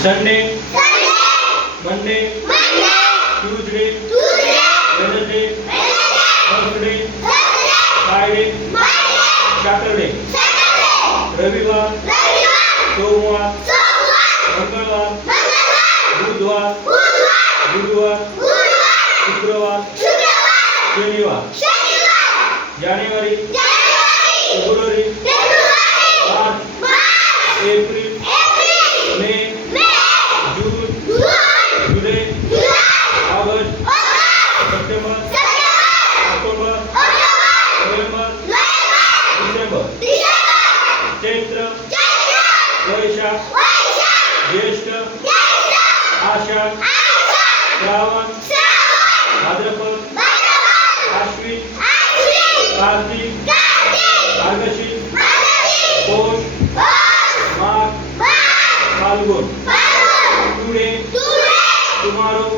Sunday, Monday, Tuesday, Wednesday, Thursday, Friday, Saturday, रविवार, सोमवार, मंगळवार, बुधवार, गुरुवार, शुक्रवार, शनिवार, जानेवारी, फेब्रुवारी, मार्च, एप्रिल, मे, जून, जुलै, ऑगस्ट, सप्टेंबर, ऑक्टोबर, नोव्हेंबर, डिसेंबर, चैत्र, वैशाख, ज्येष्ठ, आषाढ, श्रावण, भाद्रपद, आश्विन, कार्तिक, मार्गशीर्ष, पौष, माघ, फाल्गुन, टुडे, टुमारो,